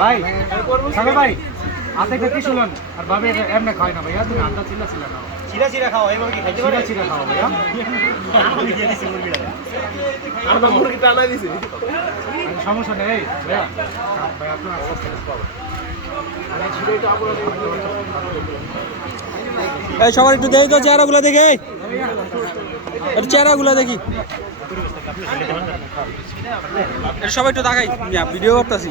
ভাই সাগর ভাই একটা কি শুনলেন আর ভাবে এমনি খায় না ভাইয়া তুমি আড্ডা চিল্লা চিল্লা খাও। চিরা চিরা খাও এইভাবে কি খাইতে পারে? খাও ভাইয়া। দিছি মুরগি টানা দিছি। আর সমস্যা নেই ভাইয়া। আস্তে আস্তে খাও। এই সবার একটু দেখি তো চেহারাগুলো দেখে একটু চেহারাগুলো দেখি। সবাই একটু দেখাই ভিডিও করতেছি।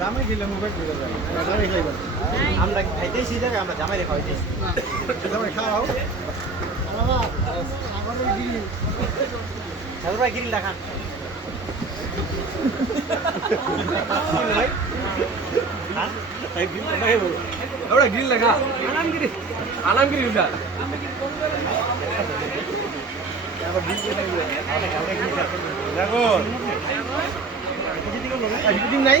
আম্মা বাস তান্ডা খাওয়া দেন সাগর ভাই আমরা খাইতেছি যাবে আমরা জামাই খাইতেছি সাগর ভাই গিরিল দেখান। ওটা গ্রিল লাগা আনামগিরি আনামগিরি উঠা। নাই?